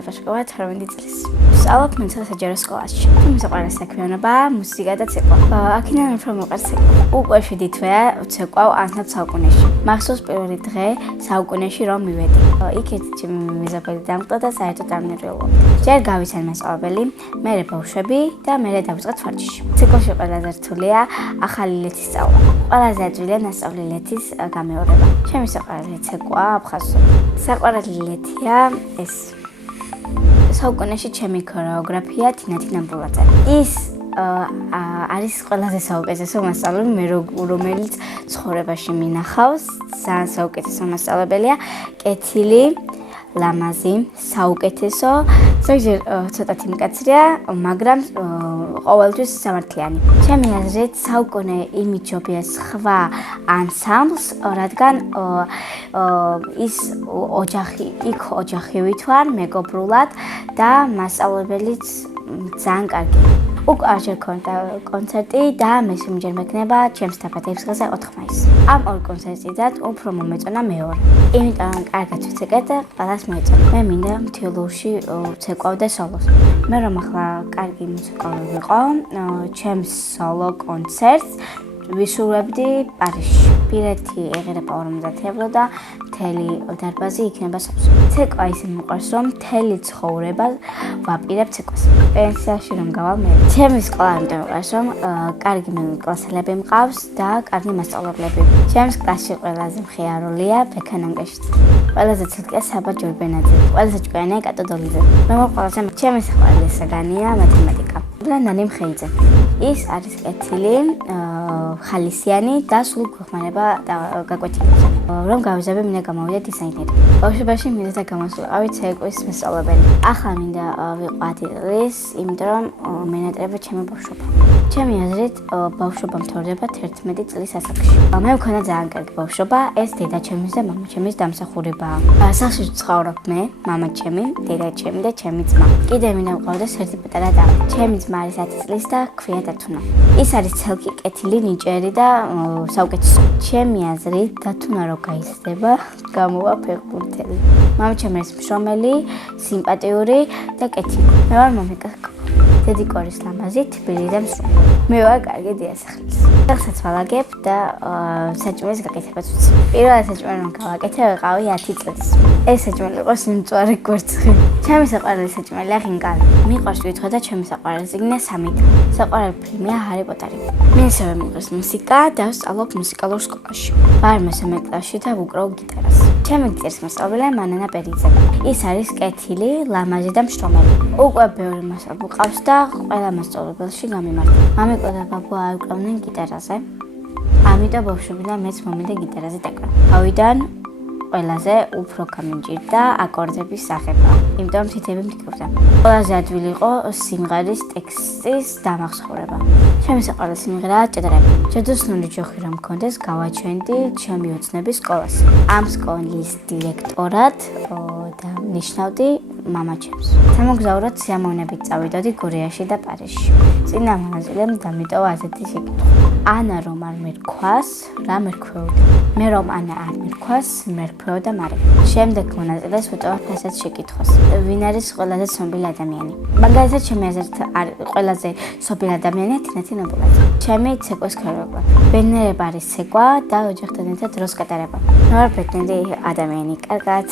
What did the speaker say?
ნებაში ყოლა 18 წლის. სწავლობ მენცელსაჯარო სკოლაში. მოსაყვარლე საქმიანობა, მუსიკა და ცეკვა. აქედან უფრო მოყარს ცეკვა. უკვე 7 თვეა ცეკვავ ანსამბლ საუკუნეში. მახსოვს პირველი დღე საუკუნეში რომ მივედი. იქეთ ჩემი მეზობელი დამკვდა და საერთოდ არ ვნერვიულობ. ჯერ გავიცან მასწავლებელი, მერე ბავშვები და მერე დავიწყეთ ვარჯიში. ცეკვაში ყველაზე რთულია ახალი ლეთის სწავლა. ყველაზე ადვილია ნასწავლი ლეთის გამეორება. ჩემი საყვარელი ცეკვა აფხაზური. საყვარელი ლეთია ეს საუკუნეში ჩემი ქორეოგრაფია თინათი ნამბულაძე. ის არის ყველაზე საუკეთესო მასწავლებელი, მე რომელიც ცხოვრებაში მინახავს, ძალიან საუკეთესო მასწავლებელია, კეთილი, ლამაზი, საუკეთესო, ზოგჯერ ცოტათი მკაცრია, მაგრამ ყოველთვის სამართლიანი. ჩემი აზრით, საუკუნე იმიჯობია სხვა ანსამბლს, რადგან ის იქ ოჯახივით ვარ, მეგობრულად და მასწავლებელიც ძალიან კარგი. უკვე არჯერ ქონდა კონცერტი და მესამეჯერ მექნება ჩემს დაბადების დღეზე 4 მაისს. ამ ორ კონცერტიდან უფრო მომეწონა მეორე. იმიტომ რომ კარგად ვიცეკეთ და ყველას მოეწონა. მე მინდა მთიელურში ცეკვავდე სოლოს. მე რომ ახლა კარგი მუსიკალური ვიყო, ჩემს სოლო კონცერტს ვისურვებდი პარიზში. ბილეთი ეღირება 50 ეվრო და მთელი დარბაზი იქნება სოფსო. ცეკვა ისე მიყვარს, რომ მთელი ცხოვრება ვაპირებ ცეკვას. პენსიაში რომ გავალ მე. ჩემი სკოლა ამიტომ მიყვარს, რომ კარგი კლასელები მყავს და კარგი მასწავლებლები. ჩემს კლასში ყველაზე მხიარულია ბექანანგაშიც. ყველაზე ცუდია საბა ჯორბენაძე. ყველაზე ჭკვიანია კატო დოლიძე. მე მოყოლაზე ჩემი საყვარელი საგანია მათემატიკა. და ნანი მხეიძე. ის არის კეთილი, ხალისიანი და სულ გვეხმარება გაკვეთილებზე. რომ გავიზარდე, მინდა გამოვიდე დიზაინერი. ბავშვობაში მინდა და გამოსულიყავი ცეკვის მასწავლებელი. ახლა მინდა ვიყო ადილის, იმიტომ რომ მენატრება ჩემი ბავშვობა. ჩემი აზრით, ბავშვობა მთავრდება 11 წლის ასაკში. მე მქონდა ძალიან კარგი ბავშვობა, ეს დედაჩემის და მამაჩემის დამსახურებაა. სახლში ვცხოვრობ მე, მამაჩემი, დედაჩემი და ჩემი ძმა. კიდე მინდა ვყავდეს ერთი პატარა და ჩემი ძმა არის 10 წლის და ქვია დათუნა. ის არის ცელკი, კეთილი, ნიჭიერი და საუკეთესო. ჩემი აზრით, დათუნა რო გაიზრდება, გამოვა ფეხბურთელი. მამაჩემი არის მშრომელი, სიმპათიური და კეთილი. მე ვარ მომიკა. დედიკორის ლამაზი, თბილი და მსრუნველი. მე ვარ კარგი დიასახლის. ახსაც ვალაგებ და საჭმელის გაკეთებაც ვიცი. პირველად საჭმელი რომ გავაკეთე, ვიყავი 10 წლის. ეს საჭმელი იყო სიმწვარე კვერცხი. ჩემი საყვარელი საჭმელია ხინკალი. მიყვარს კითხვა და ჩემი საყვარელი წიგნია 3. საყვარელი ფილმია ჰარი პოტერი. მე ასევე მიყვარს მუსიკა და ვსწავლობ მუსიკალურ სკოლაში. ვარ მესამე კლასში და ვუკრავ გიტარას. ჩემი გიტარის მასწავლებელი მანანა პერიძე. ის არის კეთილი, ლამაზი და მშრომელი. უკვე ბევრი მასწავლებელი ყავს და ყველა მასწავლებელში გამიმართა. მამიკო და ბაბუ არ უკრავდნენ გიტარაზე. ამიტომ ბავშვობიდან მეც მომიდა გიტარაზე დაკვრა. თავიდან ყველაზე უფრო გამიჭირდა აკორდების სახება. იმიტომ თითები მტკივრდა. ყველაზე ადვილი იყო სიმღერის ტექსტის დამახსოვრება. ჩემი საყვარელი სიმღერაა ჭედრები. ჯადოსნური ჯოხი რომ მქონდეს, გავაჩვენდი ჩემი ოცნების სკოლას. ამ სკოლის დირექტორად და ნიშნავდი მამაჩემს. სამოგზაუროდ სიამოვნებით წავიდოდი გურიაში და პარიზში. წინა მონაწილემ დამიტოვა ასეთი შეკითხვა. ანა რომ არ მერქვას, რა მერქვეოდა? მე რომ ანა არ მერქვას, მერქვეოდა მარე. შემდეგ მონაწილეს ვუტოვებ ასეთ შეკითხვას. ვინ არის ყველაზე ცნობილი ადამიანი? მაგალითად, ჩემი აზრით ყველაზე ცნობილი ადამიანია თინათი ნამბულაძე. ჩემი ცეკვის ქორეოგრაფი. ბედნიერება არის ცეკვა და ოჯახთან ერთად დროს გატარება. მე ვარ ბედნიერი ადამიანი, კარგად.